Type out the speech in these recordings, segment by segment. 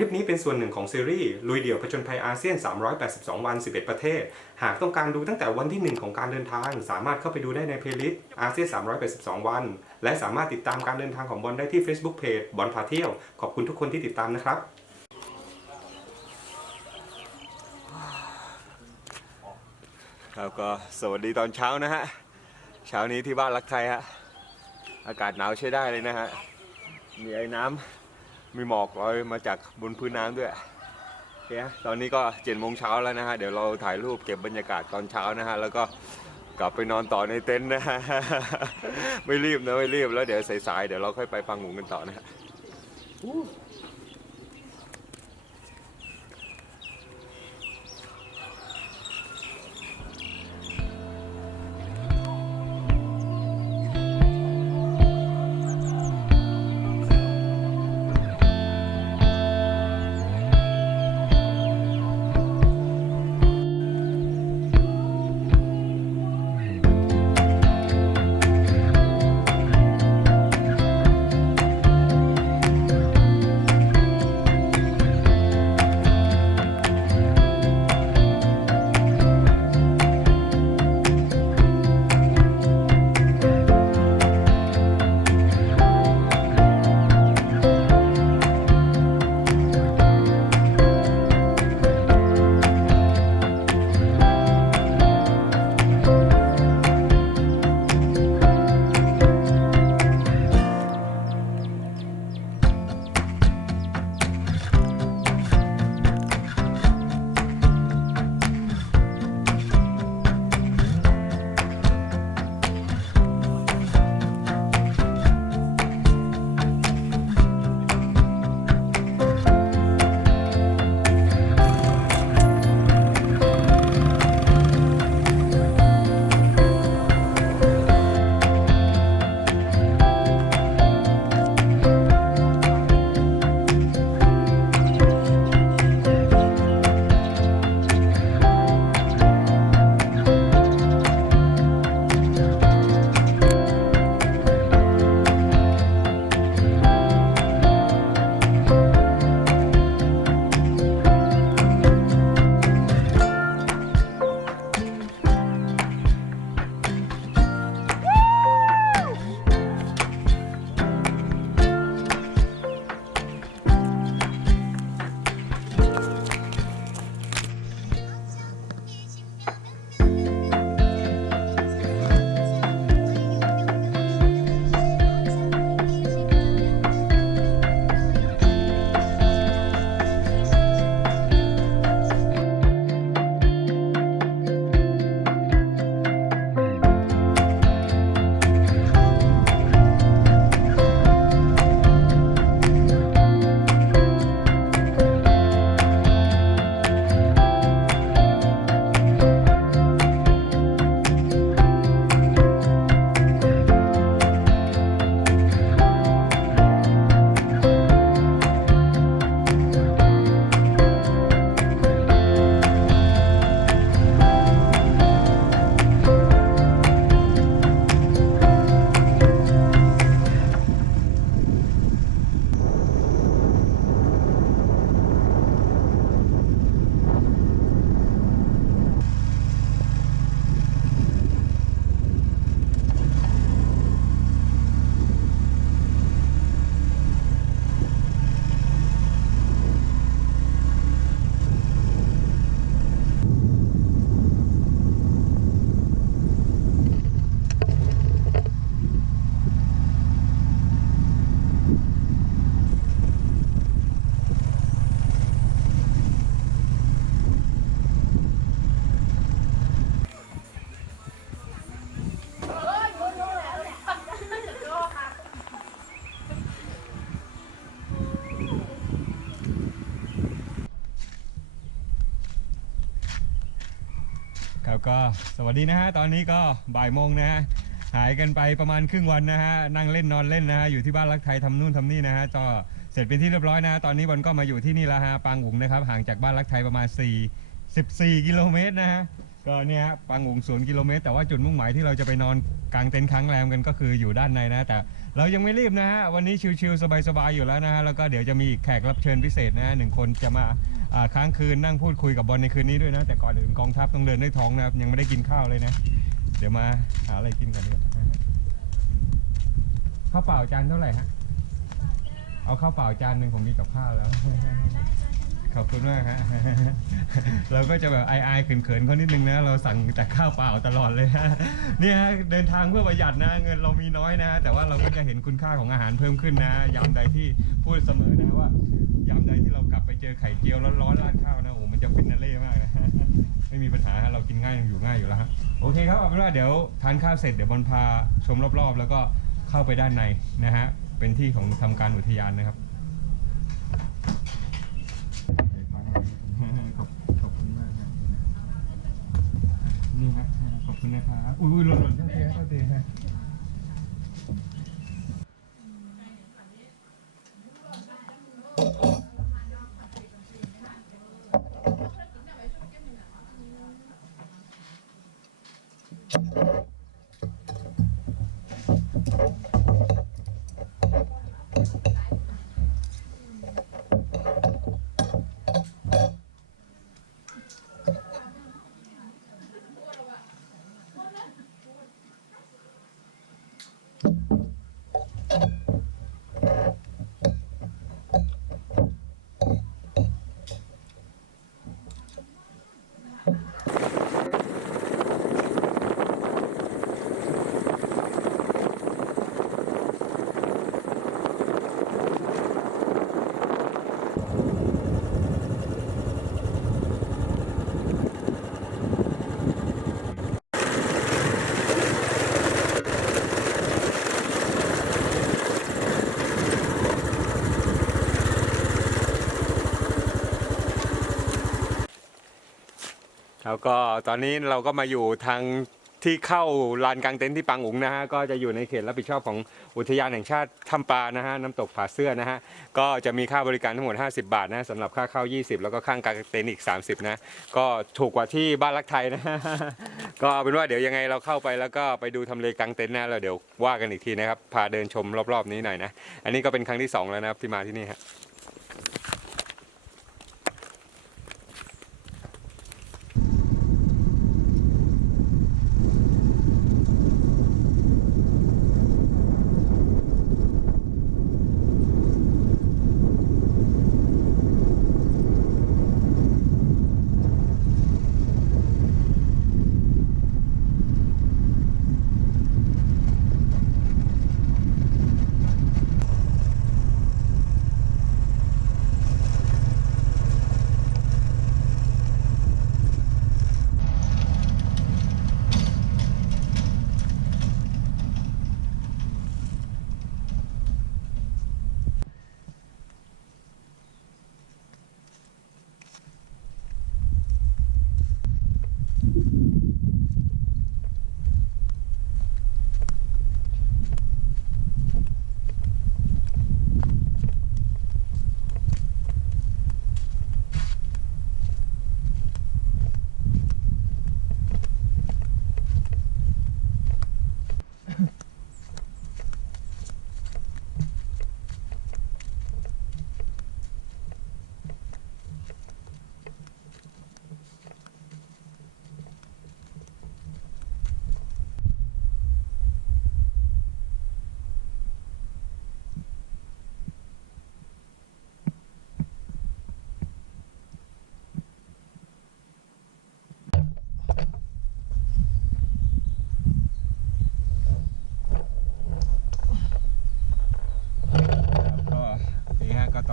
ลิปนี้เป็นส่วนหนึ่งของซีรีส์ลุยเดี่ยวผจญภัยอาเซียน 382 วัน 11 ประเทศ หากต้องการดูตั้งแต่วันที่ 1 ของการเดินทาง สามารถเข้าไปดูได้ในเพลย์ลิสต์อาเซียน 382 วัน และสามารถติดตามการเดินทางของบอลได้ที่ Facebook Page บอลพาเที่ยว ขอบคุณทุกคนที่ติดตามนะครับครับก็สวัสดีตอนเช้านะฮะ เช้านี้ที่บ้านรักไทยฮะ อากาศหนาวใช้ได้เลยนะฮะ มีไอ้น้ำ มีหมอกลอยมาจากบนพื้นน้ำด้วยเนี่ยตอนนี้ก็เจ็ดโมงเช้าแล้วนะฮะ เดี๋ยวเราถ่ายรูปเก็บบรรยากาศตอนเช้านะฮะ แล้วก็กลับไปนอนต่อในเต็นท์นะฮะ ไม่รีบนะ ไม่รีบ แล้วเดี๋ยวสายๆ เดี๋ยวเราค่อยไปฟังหูกันต่อนะฮะ ก็สวัสดีนะฮะ ตอนนี้ก็บ่ายโมงนะฮะ หายกันไปประมาณครึ่งวันนะฮะ นั่งเล่นนอนเล่นนะฮะ อยู่ที่บ้านรักไทยทำนู่นทำนี่นะฮะก็เสร็จเป็นที่เรียบร้อยนะฮะ ตอนนี้บอลก็มาอยู่ที่นี่แล้วฮะ ปางหุงนะครับ ห่างจากบ้านรักไทยประมาณ 4 14 กิโลเมตรนะฮะ ก็เนี่ยฮะปางหุงศูนย์กิโลเมตร แต่ว่าจุดมุ่งหมายที่เราจะไปนอนกลางเต็นท์ค้างแรมกันก็คืออยู่ด้านในนะ แต่ เรายังไม่รีบนะฮะ วันนี้ชิวๆสบายๆอยู่แล้วนะฮะ แล้วก็เดี๋ยวจะมีอีกแขกรับเชิญพิเศษนะฮะหนึ่งคนจะมาอ่าค้างคืนนั่งพูดคุยกับบอลในคืนนี้ด้วยนะ แต่ก่อนอื่นกองทัพต้องเดินด้วยท้องนะครับ ยังไม่ได้กินข้าวเลยนะ เดี๋ยวมาหาอะไรกินกันดีกว่าข้าวเปล่าจานเท่าไหร่ฮะ เอาข้าวเปล่าจานหนึ่งผมมีกับข้าวแล้ว ขอบคุณมากฮะ เราก็จะแบบอายๆเขินๆเขานิดนึงนะ เราสั่งแต่ข้าวเปล่าตลอดเลยฮะเนี่ยฮะเดินทางเพื่อประหยัดนะ เงินเรามีน้อยนะ แต่ว่าเราก็จะเห็นคุณค่าของอาหารเพิ่มขึ้นนะ ยามใดที่พูดเสมอนะว่ายามใดที่เรากลับไปเจอไข่เจียวร้อนๆราดข้าวนะโอ้มันจะฟินาเล่มากนะไม่มีปัญหาฮะเรากินง่ายยังอยู่ง่ายอยู่แล้วฮะโอเคครับเอาเป็นว่าเดี๋ยวทานข้าวเสร็จเดี๋ยวบอลพาชมรอบๆ แล้วก็เข้าไปด้านในนะฮะเป็นที่ของทำการอุทยานนะครับ ขอบขอบคุณมากครับนี่ฮะขอบ คุณนะครับ อุ้ยๆหล่นหล่นๆโทษทีครับโทษทีฮะ แล้วก็ตอนนี้เราก็มาอยู่ทางที่เข้าลานกลางเต็นท์ที่ปังอุ๋งนะฮะก็จะอยู่ในเขตรับผิดชอบของอุทยานแห่งชาติถ้ำปลานะฮะน้ำตกผาเสื้อนะฮะก็จะมีค่าบริการทั้งหมด 50 บาทนะสำหรับค่าเข้า 20 แล้วก็ข้างกลางเต็นท์อีก 30 นะ ก็ถูกกว่าที่บ้านรักไทยนะก็เอาเป็นว่าเดี๋ยวยังไงเราเข้าไปแล้วก็ไปดูทำเลกลางเต็นท์นะแล้วเดี๋ยวว่ากันอีกทีนะครับพาเดินชมรอบๆนี้หน่อยนะอันนี้ก็เป็นครั้งที่สองแล้วนะครับที่มาที่นี่ฮะ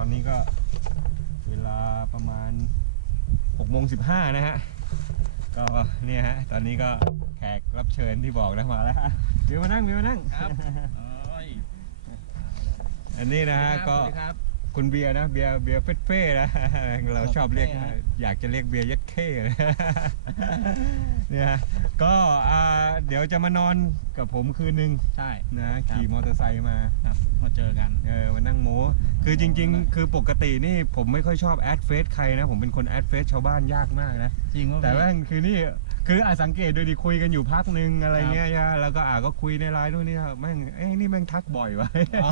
อนนี้ก็เวลาประมาณ6โมง15 นะฮะ ก็เนี่ยฮะ ตอนนี้ก็แขกรับเชิญที่บอกนะมาแล้วฮะเบียร์มานั่งเบียร์มานั่ง ครับ อันนี้นะฮะก็ครับ คุณเบียร์นะเบียร์เบียร์เฟ่ๆนะเราชอบเรียกเฟ่ๆฮะอยากจะเรียกเบียร์ยัดเข้นะเนี่ยฮะก็อ่าเดี๋ยวจะมานอนกับผมคืนนึงใช่ นะขี่มอเตอร์ไซค์มาครับมาเจอกัน เออมานั่งโม้คือจริง ๆ คือปกตินี่ผมไม่ค่อยชอบแอดเฟซใครนะ ผมเป็นคนแอดเฟซชาวบ้านยากมากนะ จริงว่าแต่ว่าคือนี่ คืออาสังเกตดูดิคุยกันอยู่พักหนึ่งอะไรเงี้ยใช่ไหมแล้วก็อ่าก็คุยในไลน์นู่นนี่แม่งเอ้ยนี่แม่งทักบ่อยวะอ๋อ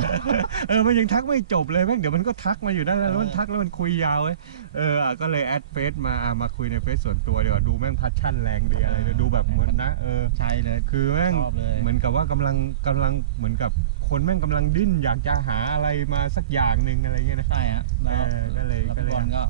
เออมันยังทักไม่จบเลยแม่งเดี๋ยวมันก็ทักมาอยู่นั่นแหละแล้วมันเออทักแล้วมันคุยยาวเว้ยเอออะก็เลยแอดเฟซมาอะมาคุยในเฟซส่วนตัวเดี๋ยวาดูแม่งพัชชั่นแรงดีอะไรเดี๋ยวดูแบบเหมือนนะเออใช่เลยคือแม่งชอบเลยเหมือนกับว่ากำลังกำลังเหมือนกับคนแม่งกำลังดิ้นอยากจะหาอะไรมาสักอย่างหนึ่งอะไรเงี้ยนะใช่ฮะแล้วเออก็เลยแล้วก็เลยพี่บอลก็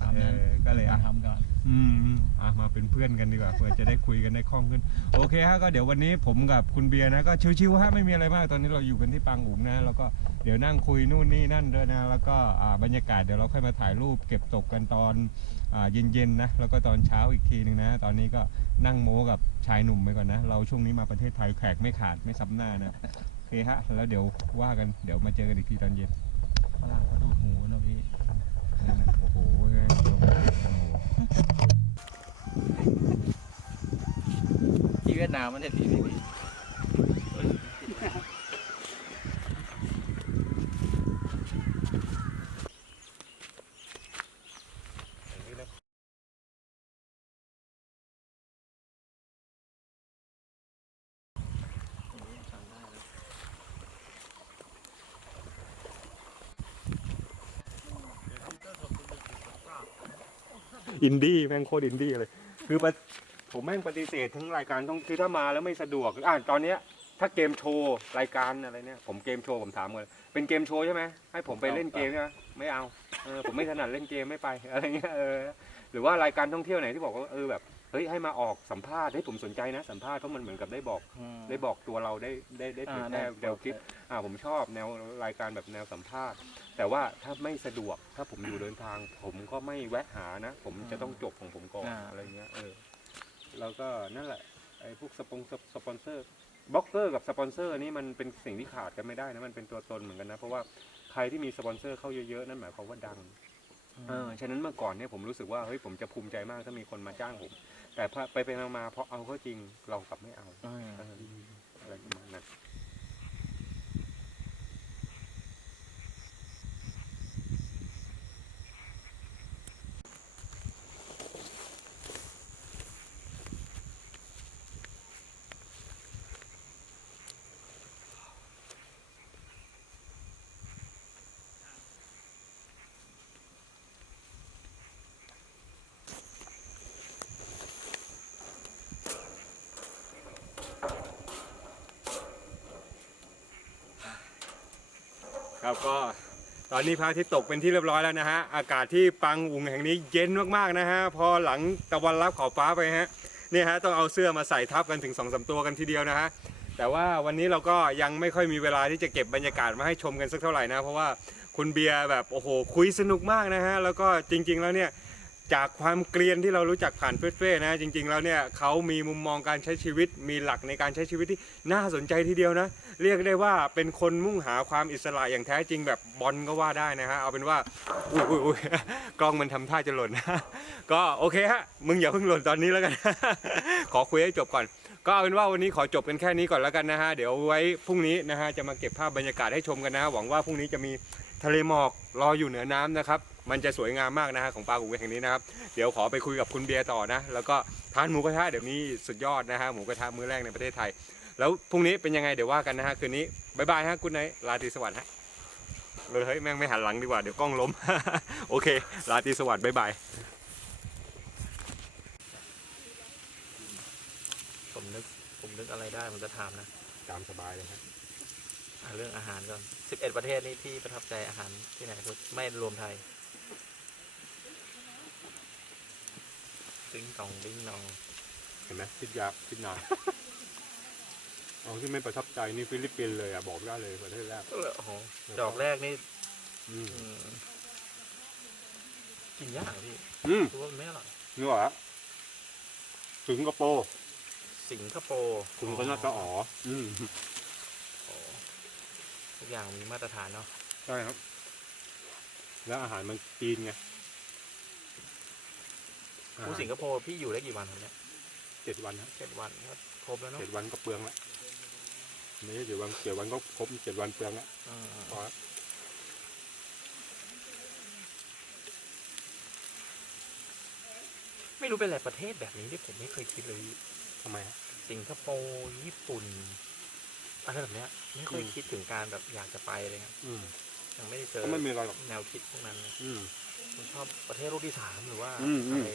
ตามนั้นเออก็เลยอะทำก่อน อืมอืมอะมาเป็นเพื่อนกันดีกว่าเพื่อจะได้คุยกันได้คล่องขึ้น โอเคฮะก็เดี๋ยววันนี้ผมกับคุณเบียร์นะก็ชิวๆฮะไม่มีอะไรมากตอนนี้เราอยู่กันที่ปางอุ๋งนะแล้วก็เดี๋ยวนั่งคุยนู่นนี่นั่นด้วยนะแล้วก็อ่าบรรยากาศเดี๋ยวเราค่อยมาถ่ายรูปเก็บตกกันตอนอ่าเย็นๆนะแล้วก็ตอนเช้าอีกทีหนึ่งนะ ตอนนี้ก็นั่งโม้กับชายหนุ่มไปก่อนนะ เราช่วงนี้มาประเทศไทยแขกไม่ขาดไม่ซับหน้านะโอเคฮะแล้วเดี๋ยวว่ากันเดี๋ยวมาเจอกันอีกทีตอนเย็น ที่เวียดนามมันเนี่ยดีดี อินดี้แม่งโคตรอินดี้เลย คือปะผมแม่งปฏิเสธทั้งรายการต้องคือถ้ามาแล้วไม่สะดวกอ่าตอนเนี้ยถ้าเกมโชว์รายการอะไรเนี่ยผมเกมโชว์ผมถามเลยเป็นเกมโชว์ใช่ไหมให้ผมไปเล่นเกมใช่ไหมไม่เอาเออผมไม่ถนัดเล่นเกมไม่ไปอะไรเงี้ยเออหรือว่ารายการท่องเที่ยวไหนที่บอกว่าเออแบบ เฮ้ยให้มาออกสัมภาษณ์ให้ยผมสนใจนะสัมภาษณ์เพราะมันเหมือนกับได้บอก ได้บอกตัวเราได้ได้ได้เผยอ่าแพร่ได้แนวคิดอ่าผมชอบแนวรายการแบบแนวสัมภาษณ์ แต่ว่าถ้าไม่สะดวกถ้าผมอยู่เดินทาง ผมก็ไม่แวะหานะ ผมจะต้องจบของผมก่อนอ่าอะไรเงี้ยเออแล้วก็นั่นแหละไอ้พวกสปงสปอนเซอร์บล็อกเกอร์กับสปอนเซอร์นี่มันเป็นสิ่งที่ขาดกันไม่ได้นะมันเป็นตัวตนเหมือนกันนะเพราะว่าใครที่มีสปอนเซอร์เข้าเยอะๆนั่นหมายความว่าดัง เออฉะนั้นเมื่อก่อนเนี่ยผมรู้สึกว่าเฮ้ยผมจะภูมิใจมากถ้ามีคนมาจ้างผม แต่พอไปไปๆมาๆพอเอาเข้าจริงเรากลับไม่เอาอ่าเอออะไรประมาณนั้น ก็ตอนนี้พระอาทิตย์ตกเป็นที่เรียบร้อยแล้วนะฮะ อากาศที่ปังอุ่งแห่งนี้เย็นมากๆนะฮะ พอหลังตะวันรับขอบฟ้าไปฮะ เนี่ยฮะต้องเอาเสื้อมาใส่ทับกันถึง2อสตัวกันทีเดียวนะฮะ แต่ว่าวันนี้เราก็ยังไม่ค่อยมีเวลาที่จะเก็บบรรยากาศมาให้ชมกันสักเท่าไหร่นะ เพราะว่าคุณเบียร์แบบโอ้โหคุยสนุกมากนะฮะ แล้วก็จริง ๆ แล้วเนี่ย จากความเกรียนที่เรารู้จักผ่านเฟ่ๆนะ จริง ๆ แล้วเนี่ยเขามีมุมมองการใช้ชีวิต มีหลักในการใช้ชีวิตที่น่าสนใจทีเดียวนะ เรียกได้ว่าเป็นคนมุ่งหาความอิสระอย่างแท้จริงแบบบอลก็ว่าได้นะฮะเอาเป็นว่าอุ้ยอุ้ยอุ้ยกล้องมันทำท่าจะหล่นนะก็โอเคฮะมึงอย่าเพิ่งหล่นตอนนี้แล้วกัน ขอคุยให้จบก่อนก็เอาเป็นว่าวันนี้ขอจบกันแค่นี้ก่อนแล้วกันนะฮะ เดี๋ยวไว้พรุ่งนี้นะฮะจะมาเก็บภาพบรรยากาศให้ชมกันนะฮะหวังว่าพรุ่งนี้จะมีทะเลหมอกรออยู่เหนือน้ำนะครับ มันจะสวยงามมากนะฮะของปลาหูแห่งนี้นะครับ เดี๋ยวขอไปคุยกับคุณเบียร์ต่อนะ แล้วก็ทานหมูกระทะเดี๋ยวนี้สุดยอดนะฮะหมูกระทะมื้อแรกในประเทศไทย แล้วพรุ่งนี้เป็นยังไงเดี๋ยวว่ากันนะฮะคืนนี้บายบายฮะคุณไนท์ราตรีสวัสดิ์ฮะเลยเฮ้ยแม่งไม่หันหลังดีกว่าเดี๋ยวกล้องล้ม โอเคราตรีสวัสดิ์บายบายผมนึกผมนึกอะไรได้ผมจะถามนะตามสบายเลยครับอะเรื่องอาหารก่อน 11 ประเทศนี่ที่ประทับใจอาหารที่ไหนสุดไม่รวมไทย ดิ้งตองดิ้งนองเห็นไหมคิดยากคิดนานเอาที่ไม่ประทับใจนี่ฟิลิปปินส์เลยอะบอกได้เลยประเทศแรกโอ้โหดอกแรกนี่อืมอืมกินยากอะพี่อืมรู้ว่ามันไม่อร่อยนี่หรอสิงคโปร์สิงคโปร์คุณก็น่าจะอ๋ออืมโอ้ทุกอย่างมีมาตรฐานเนาะ ใช่ครับ แล้วอาหารมันจีนไง ผู้สิงคโปร์พี่อยู่ได้กี่วันครับเนี่ยเจ็ดวันนะเจ็ดวันก็ครบแล้วเนาะเจ็ดวันก็เปลืองละไม่ใช่เจ็ดวันเจ็ดวันก็ครบเจ็ดวันเปลืองละพอไม่รู้เป็นแหล่ประเทศแบบนี้ที่ผมไม่เคยคิดเลย ทำไมฮะ สิงคโปร์ญี่ปุ่นอะไรแบบเนี้ยไม่เคยคิดถึงการแบบอยากจะไปอะไรเงี้ยยังไม่ได้เจอก็ไม่มีอะไรหรอแนวคิดพวกนั้นอืม ผมชอบประเทศโลกที่สามหรือว่าออะไร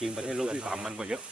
ยิงประเทศโลกที่สามมันกว่าเยอะ